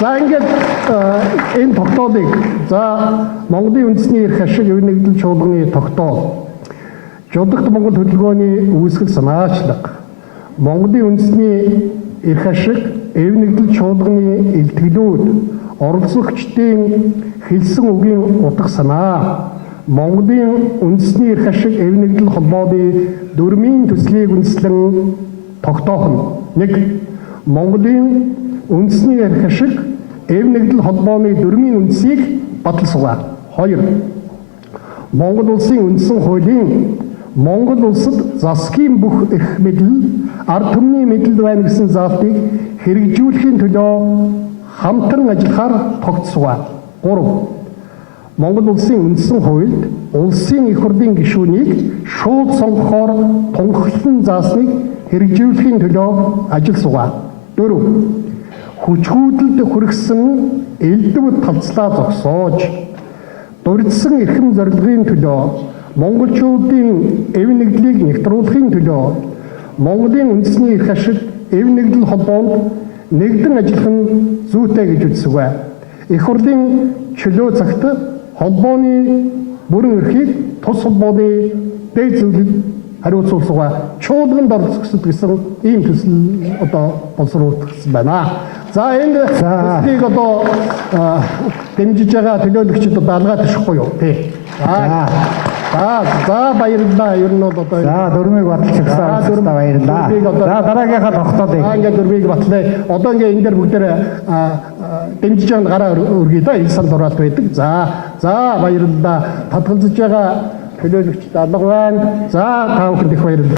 За ингээд энэ тогтоолыг Монголын үндэсний эрх ашиг эв нэгдэл чуулганы тогтоол, Жудагт Монгол хөдөлгөөний үүсгэл санаачлага, Монголын үндэсний эрх ашиг эв нэгдэл чуулганы илтгэлүүд, оролцогчдын хэлсэн үгийн утга санаа, Монголын үндэсний эрх ашиг эв нэгдэл холбооны дүрмийн төслийг үндэслэн тогтоох нь 1. Монголын үндэсний эрх ашиг эв нэгдэл холбооны дүрмийн үндсийг батал суугаад. 2. Монгол улсын үндсэн хуулийн Монгол улсад засгийн бүх эрх мэдэл, ард түмний мэдэл байна гэсэн заалтыг хэрэгжүүлэхийн төлөө хамтран ажиллахаар тогтсуугаад. 3. Монгол улсын үндсэн хуульд улсын их хурлын гишүүнийг шууд сонгохоор тунхаглан заасныг хэрэгжүүлэхийн төлөө ажил суугаад. 4. Хүчгүйдэлд хүргэсэн элдв талцлаа зогсоож, дурдсан эрхэм зорилгын төлөө монголчуудын эв нэгдлийг нэгтрүүлэхийн төлөө Монголын үндэсний эрх ашиг эв нэгдэл холбоонд нэгдэн ажиллах нь зүйтэй гэж үзсэвэ. Их хурлын чөлөө цагт холбооны бүрэн эрхийг тус холбооны дээд зөвлөлд хариуцуулсагаа чуулганд оролцох гэсэн ийм төсөл боловсруулагдсан байна. За энэ төслийг дэмжиж байгаа төлөөлөгчид алгаа тушихгүй юу? Тий. За баярлалаа. Ер нь бол дөрмийг баталж өгсөн баярлалаа. За дараагийнхаа тогтоолыг. Ингээд дөрмийг батлаа. Одоо ингээд энэ дээр бүгдээр дэмжиж байгаа гараа өргөе да. Энэ сан дураалт байдаг. За баярлалаа. Татгалзаж байгаа төлөөлөгчд алга байна. За та бүхэнд их баярлалаа.